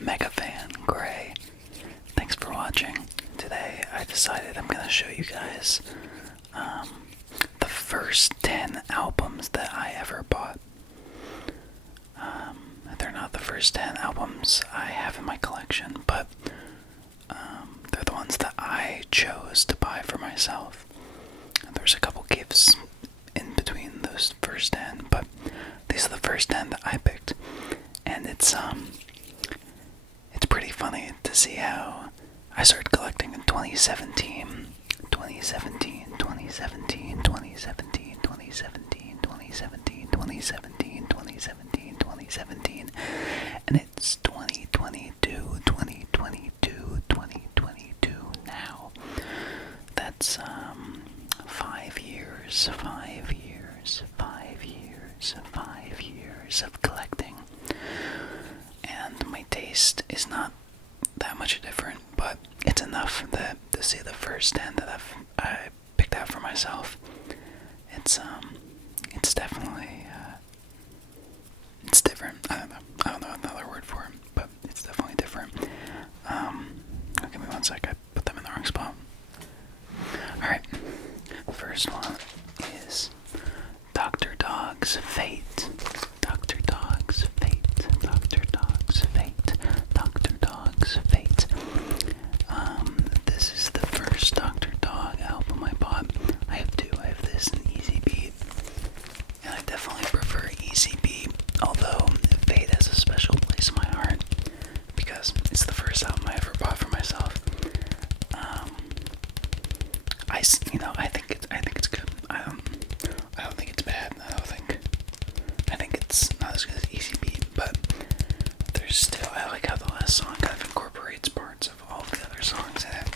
mega fan, Gray. Thanks for watching. Today I decided I'm going to show you guys the first 10 albums that I ever bought. They're not the first 10 albums I have in my collection, but they're the ones that I chose to buy for myself. And there's a couple gifts in between those first 10, but these are the first 10 that I picked. And it's pretty funny to see how I started collecting in 2017, 2017, 2017, 2017, 2017, 2017, 2017, 2017, 2017, and it's 2022, 2022, 2022 now. That's 5 years, 5 years, 5 years, 5 years of collecting. And my taste is not that much different, but it's enough that to see the first 10 that I picked out for myself. It's definitely it's different. I don't know another word for it, but it's definitely different. Give me one sec. I put them in the wrong spot. All right. First one is Dr. Dog's Fate. Dr. Dog's Fate. Dr. Dog's Fate. Dr. Dog's Fate. This is the first Dr. Dog album I bought. I have two. I have this and Easy Beat. And I definitely prefer Easy Beat, although Fate has a special place in my heart because it's the first album I ever bought for myself. I think it's good. I don't think it's bad. I think it's not as good as Easy Beat, but there's still, I like how the last song kind of incorporates parts of all the other songs in it.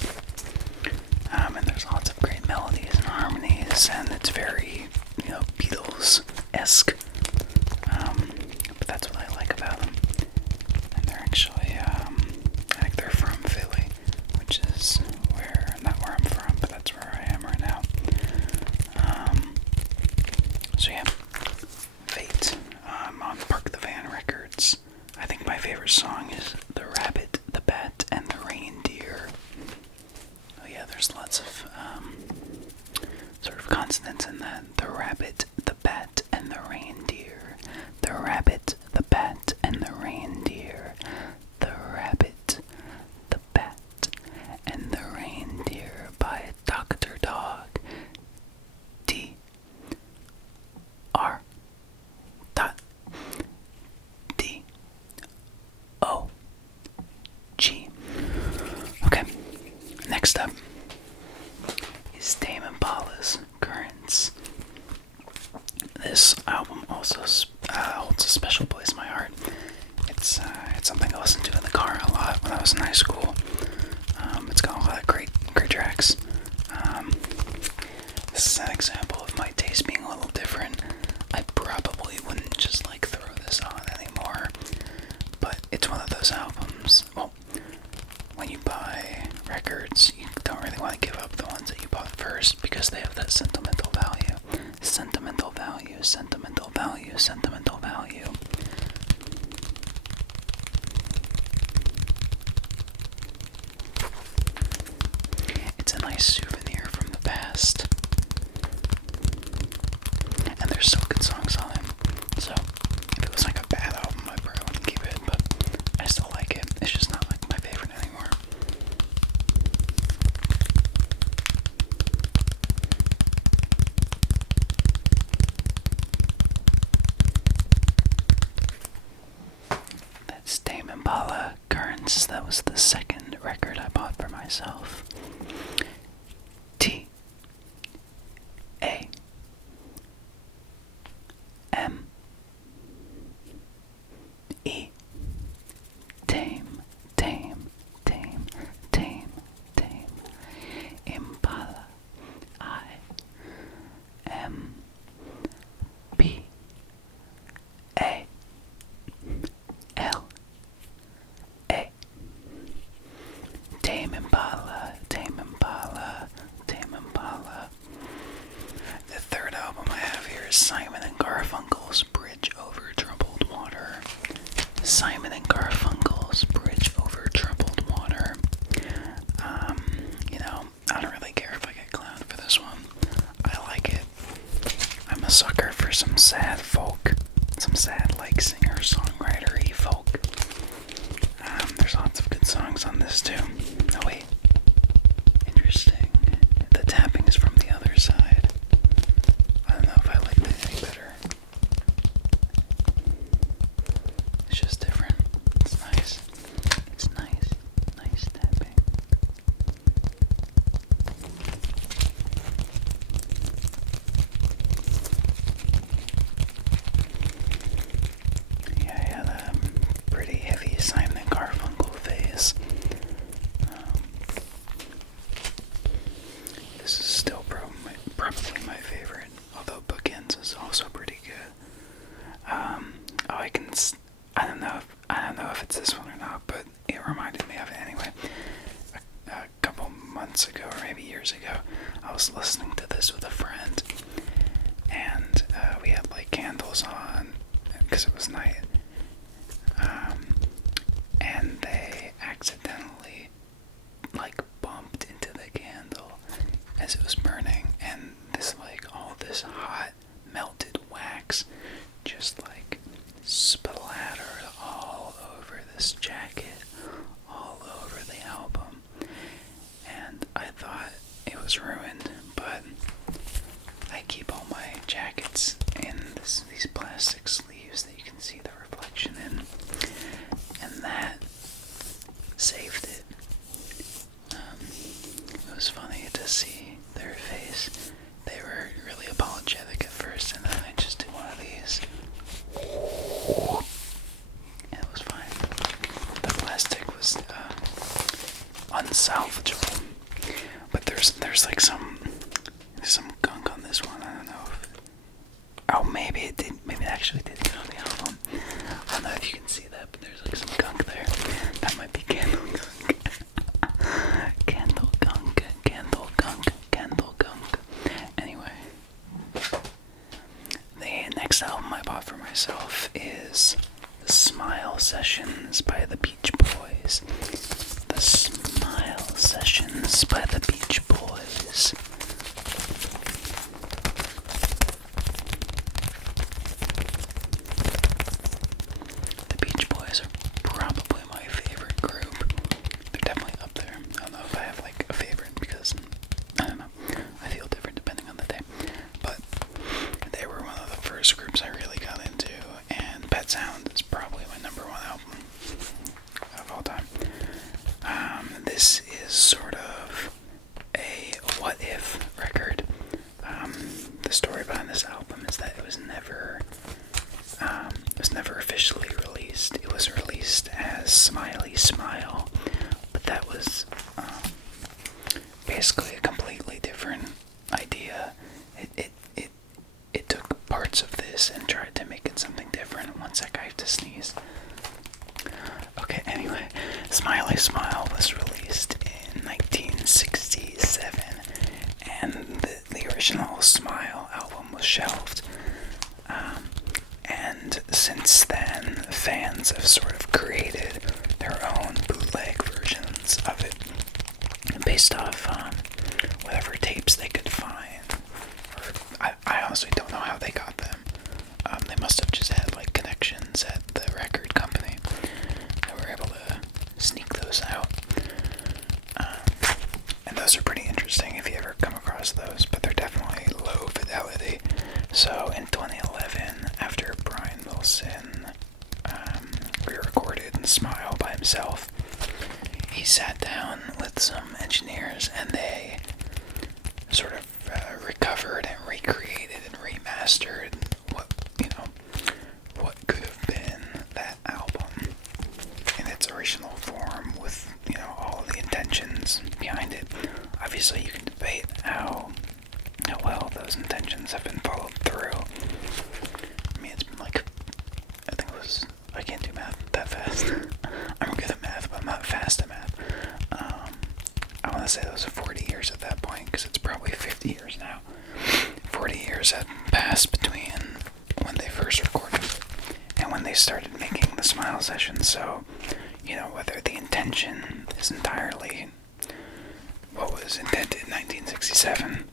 And there's lots of great melodies and harmonies, and it's very, Beatles-esque. But that's what I like about them. And they're actually, I think they're from Philly, which is not where I'm from, but that's where I am right now. So yeah, Fate, on Park the Van Records. I think my favorite song is The Rabbit, the Bat, and the Reindeer. Oh yeah, there's lots of, sort of consonants in that. The rabbit, the bat, and the reindeer. The rabbit, the bat, and the reindeer. The rabbit, the bat, and the reindeer by Dr. Dog. D-R.D-O-G. Okay, next up is Tame Impala's Currents. This album also holds a special place in my heart. It's something I listened to in the car a lot when I was in high school. It's got a lot of great tracks. This is an example of my taste being a little different. I probably wouldn't just throw this on anymore, but it's one of those albums. Well, when you buy records, you don't really want to give up the ones that you bought first because they have that sentimental value. Sentimental value, sentimental value, sentimental value. It's a nice souvenir from the past. And there's some good songs on it. So, if it was a bad album, I probably wouldn't keep it, but I still like it. It's just not my favorite anymore. That's Tame Impala Currents. That was the second record I bought for myself. T-A-M-E. Tame, Tame, Tame, Tame, Tame. Impala. I-M-P-A-L-A. Tame Impala, Tame Impala, Tame Impala. The third album I have here is Simon and Garfunkel's Bridge Over Troubled Water. Simon and Garfunkel's Bridge I don't know if it's this one or not, but it reminded me of it anyway. A couple months ago, or maybe years ago, I was listening to this with a friend, and we had like candles on because it was night, and they accidentally like bumped into the candle as it was burning, and all this hot melted wax just like splattered all over this jacket, all over the album, and I thought it was ruined, but I keep all my jackets in these plastic sleeves that you can see the reflection in, and that saved it. It was funny to see their face. They were really apologetic at first, and then I just did one of these, and it was fine. The plastic was unsalvageable, but there's like some gunk on this one. I don't know if, oh, maybe it actually did get on the album. I don't know if you can see that, but there's like some gunk there. That might be candle gunk. Candle gunk, candle gunk, candle gunk. Anyway, the next album I bought for myself is The Smile Sessions by the Beach Boys. The Smile Sessions by the Beach Boys. The Beach Boys are probably my favorite group. They're definitely up there. I don't know if I have like a favorite because, I don't know, I feel different depending on the day. But they were one of the first groups I really got into, and Pet Sound is probably my number one album of all time. This is sort of a what-if record. The story behind this album is that it was never officially released. It was released as Smiley Smile, but that was basically a completely different idea. It took parts of this and tried to make it something different. One sec, I have to sneeze. Okay, anyway, Smiley Smile was released in 1967, and the original Smile album was shelved. And since then, fans have sort of created their own bootleg versions of it, based off whatever tapes they could find. Or I honestly don't know how they got them. They must have just had like connections at the record company that were able to sneak those out. And those are pretty interesting if you ever come across those, but they're definitely low fidelity. So in 2011, after Brian Wilson re-recorded Smile by himself, he sat down with some engineers and they sort of recovered and recreated and remastered what could have been that album in its original form, with all the intentions behind it. Obviously, you can debate how well those intentions have been followed through. I mean, it's been like, I can't do math that fast. I'm good at math, but I'm not fast at math. I want to say those are 40 years at that point, because it's probably 50 years now. 40 years had passed between when they first recorded and when they started making the Smile Sessions, so, whether the intention is entirely what was intended in 1967,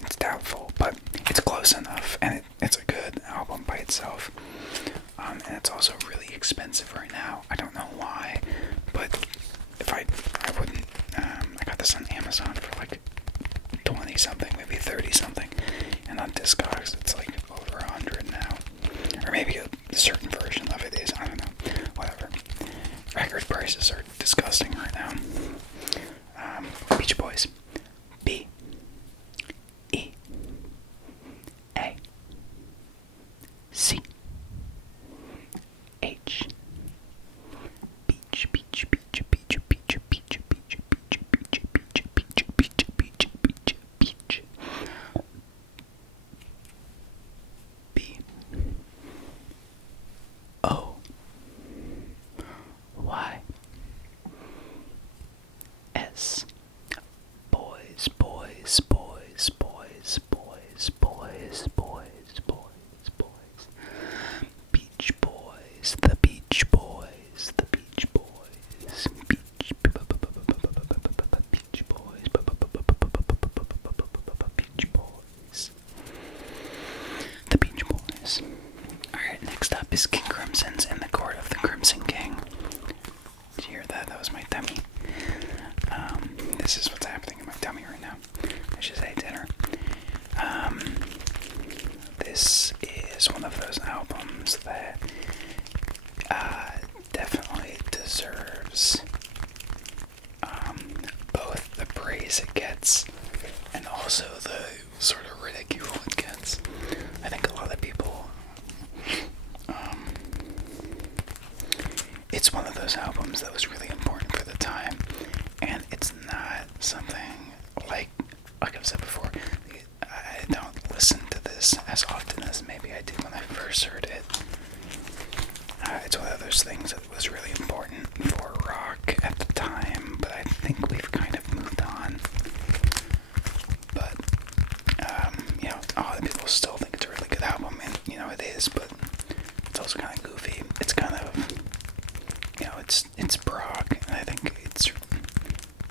it's doubtful, but it's close enough, and it's a good album by itself. And it's also really expensive right now. I don't know why, but if I wouldn't, I got this on Amazon for like 20 something, maybe 30 something, and on Discogs it's like over 100 now, or maybe a certain version of it is, I don't know, whatever. Record prices are disgusting right now. Beach Boys. B E A C H. Beach, beach, beach, beach, beach, beach, beach, beach, beach, beach, beach, beach, beach, beach, beach. B O one of those albums that was really important for the time, and it's not something like I've said before, I don't listen to this as often as maybe I did when I first heard it. It's one of those things that was really important for rock at the time, but I think we've kind of moved on. But, a lot of people still think it's a really good album, and, it is, but it's also kind of goofy. It's kind of, it's prog, and I think it's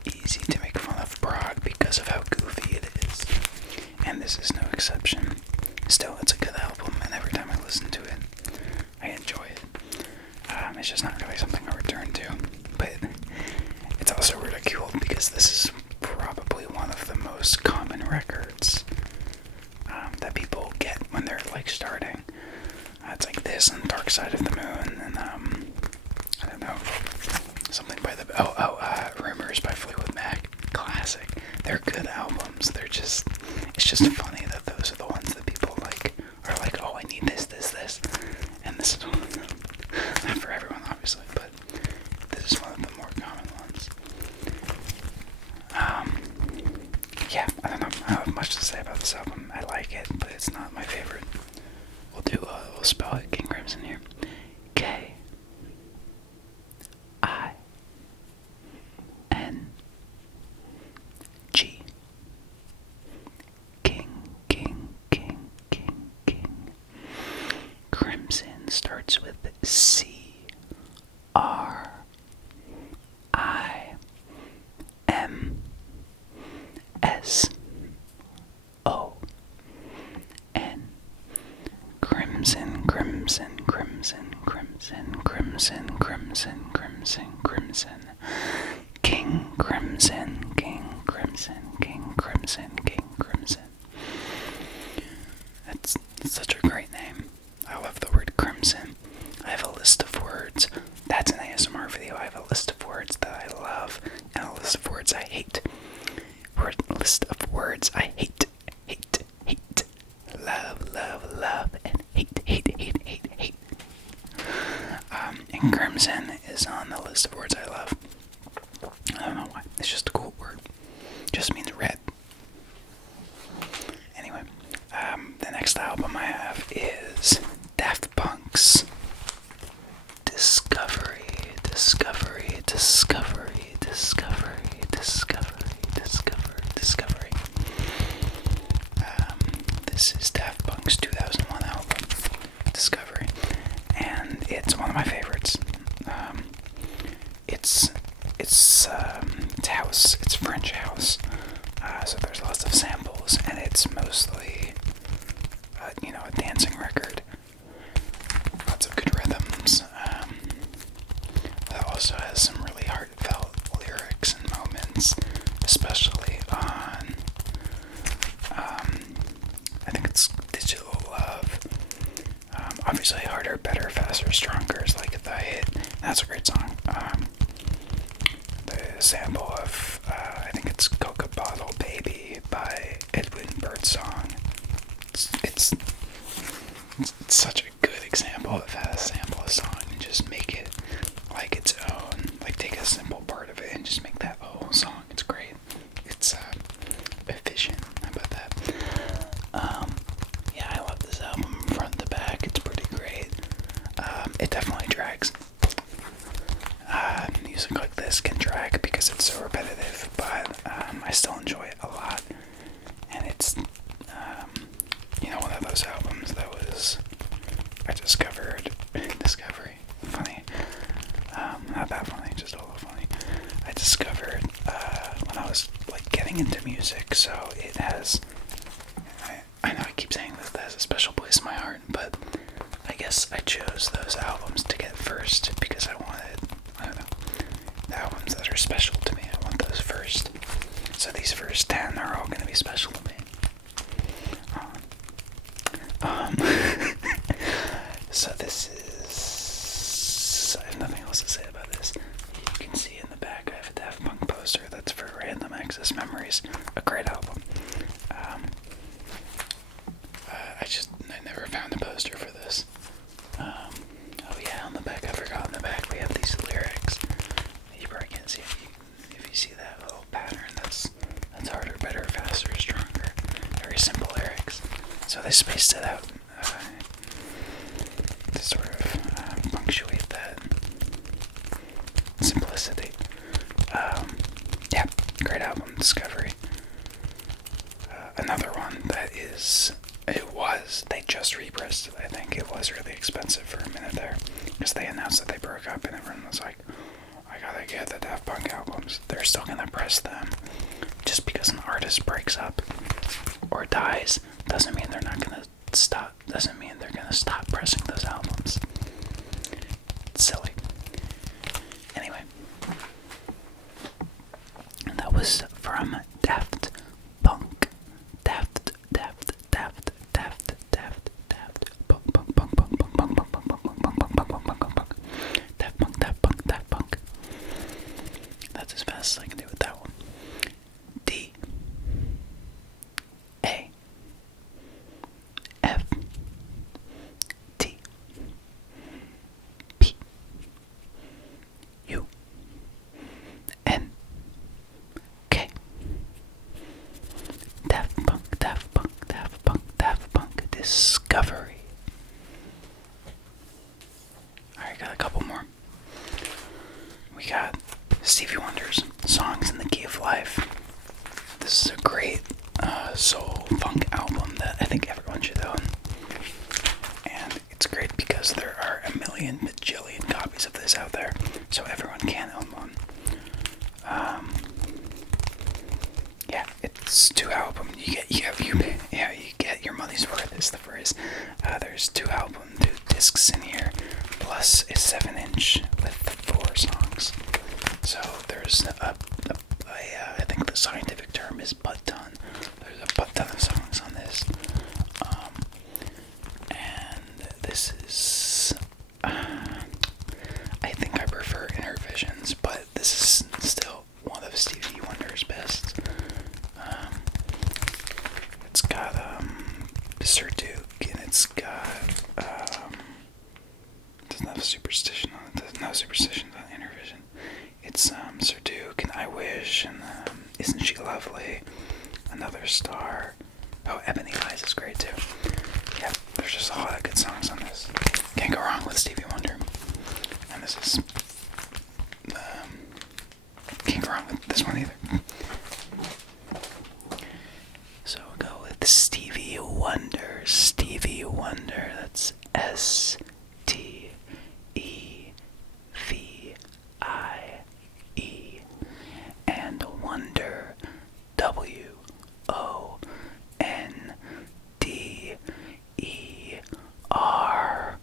easy to make fun of prog because of how goofy it is, and this is no exception. Still, it's a good album, and every time I listen to it, I enjoy it. It's just not really something I return to, but it's also ridiculed because this is probably one of the most common records that people get when they're starting. It's like this and Dark Side of the Moon, and I don't know, something by the Rumors by Fleetwood Mac, classic. They're good albums. It's just funny that those are the ones that people are like, oh, I need this, and this is one of them. Not for everyone, obviously, but this is one of the more common ones. Yeah, I don't have much to say about this album. I like it, but it's not my favorite. We'll spell it King Crimson here. K-I-N-G. King. Crimson starts with C-R-I-M-S-O-N. Crimson. King Crimson. That's such a great name. I love the word crimson. I have a list of words. That's an ASMR video. I have a list of words that I love and a list of words I hate. List of words I hate. Love, and hate. And crimson is on the list of words I love. I don't know why. It's just a cool word. Just means red. Anyway, the next album I have is Daft Punk's Discovery. This is Daft Punk's 2001 album, Discovery, and it's one of my favorites. It's house. It's French house. So there's lots of samples, and it's mostly, a dancing record. Lots of good rhythms. It also has some really heartfelt lyrics and moments, especially on, I think it's Digital Love. Obviously, Harder, Better, Faster, Stronger is like the hit. That's a great song. The sample of, I think it's Coca Bottle Baby by Edwin Birdsong. It's such a good example of how to sample a song and just make it like its own. Like, take a simple part of it and just make that whole song. It's great. It's efficient. How about that? Yeah, I love this album front to back. It's pretty great. It definitely drags. Music like this can drag because it's so repetitive, but I still enjoy it a lot. And it's, one of those albums that I discovered. Funny. Not that funny, just a little funny. I discovered when I was getting into music, so it has, I know I keep saying that has a special place in my heart, but I guess I chose those albums to get first because I wanted, the albums that are special to me, I want those first. So these first 10 are all going to be special to me. So this is, I have nothing else to say about this. You can see in the back I have a Daft Punk poster that's for Random Access Memories, a great album. I never found a poster for this. Oh yeah, on the back, I forgot on the back we have these lyrics. they spaced it out to sort of punctuate that simplicity. Yeah, great album, Discovery. Another one that they just repressed it, I think. It was really expensive for a minute there, because they announced that they broke up, and everyone was like, I gotta get the Daft Punk albums. They're still gonna press them. Just because an artist breaks up or dies doesn't mean they're not gonna stop, doesn't mean they're gonna stop pressing those albums. It's silly. Anyway, that was from Daft Punk. Daft Punk. That's as fast as I can do with that one. D A F T P U N K. Daft Punk, Discovery. Alright, got a couple more. We got Stevie Wonder's Songs in the Key of Life. This is a great soul funk album that I think everyone should own. And it's great because there are a million bajillion copies of this out there, so everyone can own one. Yeah, it's two albums. You get your money's worth, is the phrase. There's two discs in here, plus a 7-inch with 4 songs. So there's I think the scientific term is butt ton. There's a butt ton of songs on this. And this is, I think I prefer Inner Visions, but this is still one of Stevie Wonder's best. It's got Sir Duke, and it's got doesn't have Superstition on it. Doesn't have Superstition on Inner Vision. It's Sir Duke and I Wish and Isn't She Lovely? Another Star. Oh, Ebony Eyes is great too. Yeah, there's just a lot of good songs on this. Can't go wrong with Stevie Wonder. And this is can't go wrong with this one either. So we'll go with Stevie Wonder. Stevie Wonder. That's STEVIE. And Wonder. WONDER.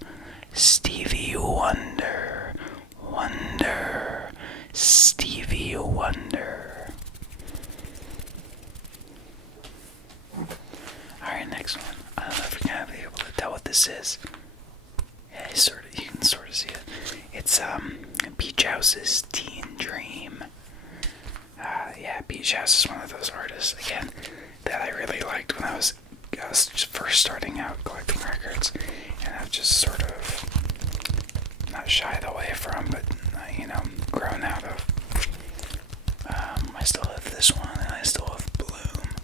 Stevie Wonder. Wonder. Stevie Wonder. Alright, next one. I don't know if you're gonna be able to tell what this is. Yeah, you can sort of see it. It's Beach House's Teen Dream. Yeah, Beach House is one of those artists, again, that I really liked when I was just first starting out collecting records, and I've just sort of not shied away from, but grown out of. I still have this one, and I still have Bloom,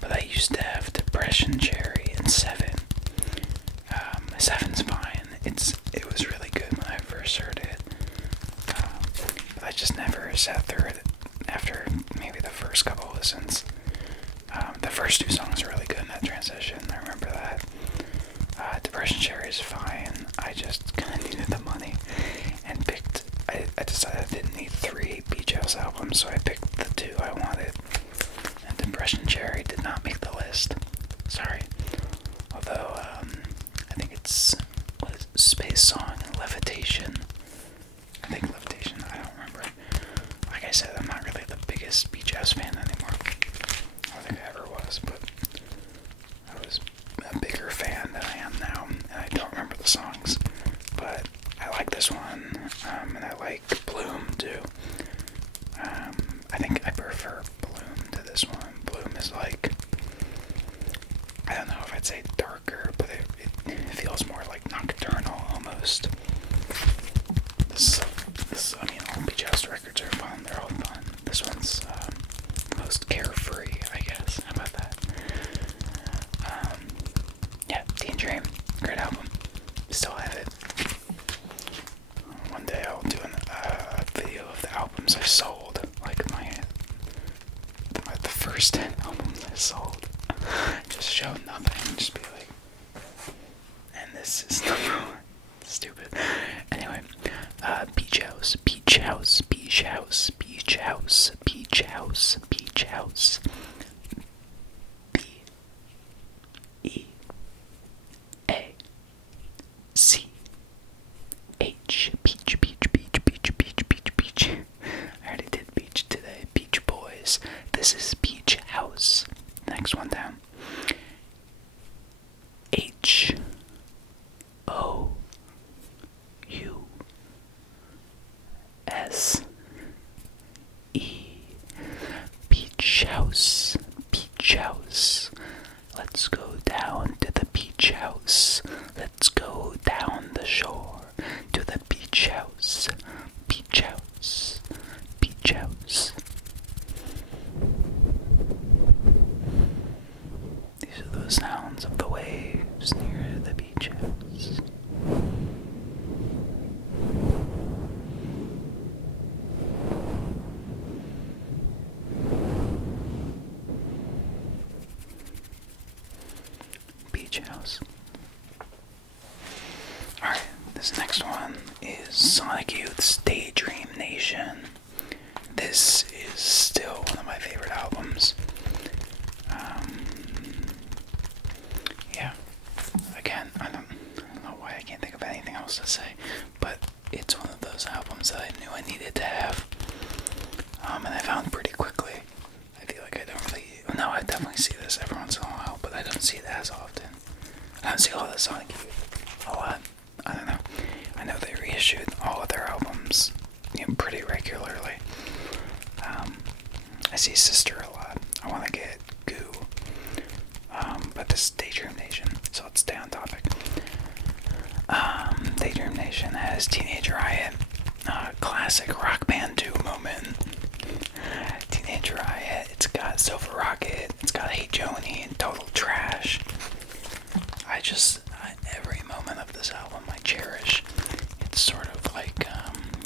but I used to have Depression Cherry and Seven. Seven's fine. It was really good when I first heard it, but I just never sat through it after maybe the first couple listens. The first 2 songs are really good in that transition. I remember that. Depression Cherry is fine. I just kind of needed the money and picked. I decided I didn't need 3 Beach House albums, so I picked the 2 I wanted. And Depression Cherry did not make the list. Sorry. Although, I think it's Space Song and Levitation. I think Levitation. I don't remember. Like I said, I'm not really the biggest Beach House fan anymore. I don't think I ever was, but I was a bigger fan than I am now, and I don't remember the songs. But I like this one, and I like Bloom too. I think I prefer Bloom to this one. Bloom is like, I don't know if I'd say darker, but it feels more like nocturnal almost. albums I sold, like the first 10 albums I sold, just show nothing, just be like, and this is number one. Stupid. Anyway, Beach House, Beach House, Beach House, Beach House, Beach House, Beach House. B-E-A-C-H. Beach, beach, beach, beach, beach, beach, beach. I already did beach today. Beach Boys. This is Beach House. Next one down. H-O-U-S-E. Beach House. Beach House. Let's go down to the beach house. Let's go down the shore to the beach house. Beach house. Beach house. These are the sounds of the waves near the beach house. Beach house. Alright, this next one is Sonic Youth's Daydream Nation. This is still one of my favorite albums. Yeah. Again, I don't know why I can't think of anything else to say, but it's one of those albums that I knew I needed to have. And I found pretty quickly. I feel like I don't really... No, I definitely see this every once in a while, but I don't see it as often. I don't see all the Sonic Youth a lot. I don't know. I know they reissued all of their albums, pretty regularly. I see Sister a lot. I want to get Goo. But this is Daydream Nation, so let's stay on topic. Daydream Nation has Teenage Riot, classic Rock Band 2 moment. Teenage Riot, it's got Silver Rocket, it's got Hey Joni and Total Trash. Every moment of this album I cherish. It's sort of like,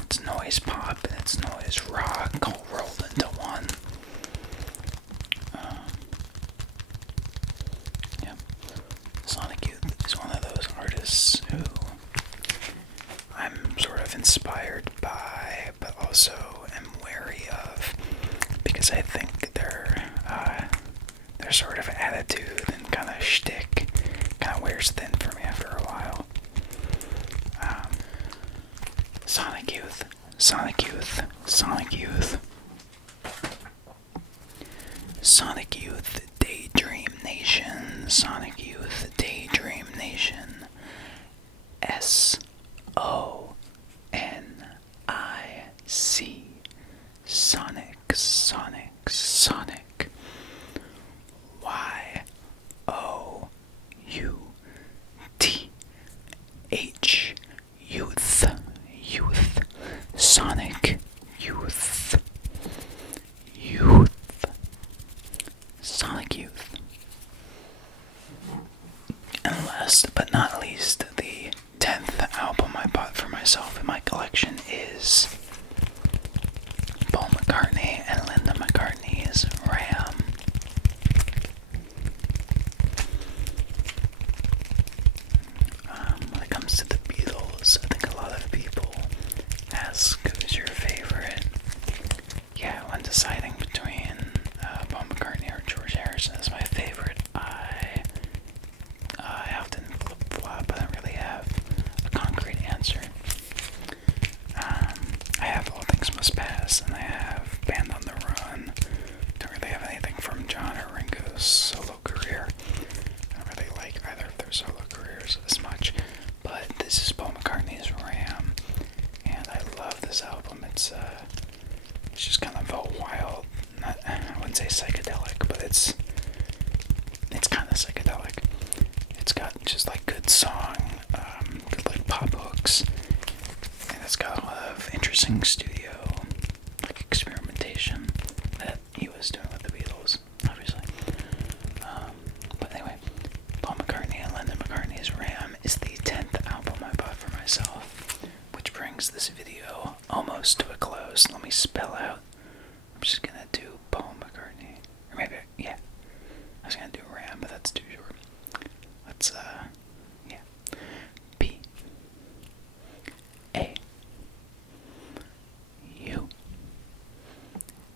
it's noise pop and it's noise rock all rolled into one. Yeah. Sonic Youth is one of those artists who I'm sort of inspired by, but also am wary of, because I think their sort of attitude and kind of shtick kind of wears thin for me after a while. Sonic Youth, Sonic Youth, Sonic Youth. Sonic Youth, Daydream Nation, Sonic Youth, Daydream Nation. S-O-N-I-C. Sonic, Sonic, Sonic. Y-O-U-T-H. Youth, Youth. Sonic Youth. Youth. Sonic Youth. And last but not least, the 10th album I bought for myself in my collection is Paul McCartney and Linda McCartney's Ram. When it comes to the Beatles, I think a lot of people ask who's your favorite. Yeah, when deciding between Paul McCartney or George Harrison as my favorite, I often flip-flop. I don't really have a concrete answer. I have All Things Must Pass, and I have Band on the Run. Don't really have anything from John or Ringo's solo career. I don't really like either of their solo careers as much, but this is Paul McCartney's Ram, and I love this album. It's just kind of a wild, I wouldn't say psychedelic, but it's kind of psychedelic. It's got just like good song, good like pop hooks, and it's got a lot of interesting studio, like me spell out. I'm just gonna do Paul McCartney. Or maybe, yeah. I was gonna do Ram, but that's too short. Let's, yeah. P A U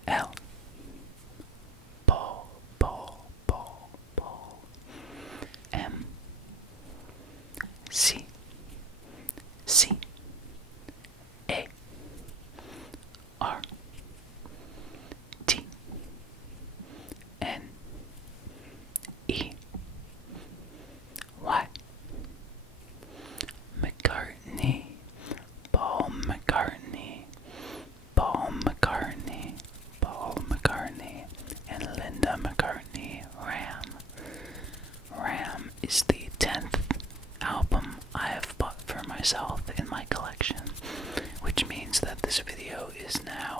L. Paul, Paul, Paul, Paul. M C C A R T N E Y. McCartney, Paul McCartney, Paul McCartney, Paul McCartney, and Linda McCartney. Ram. Ram is the 10th album I have bought for myself in my collection, which means that this video is now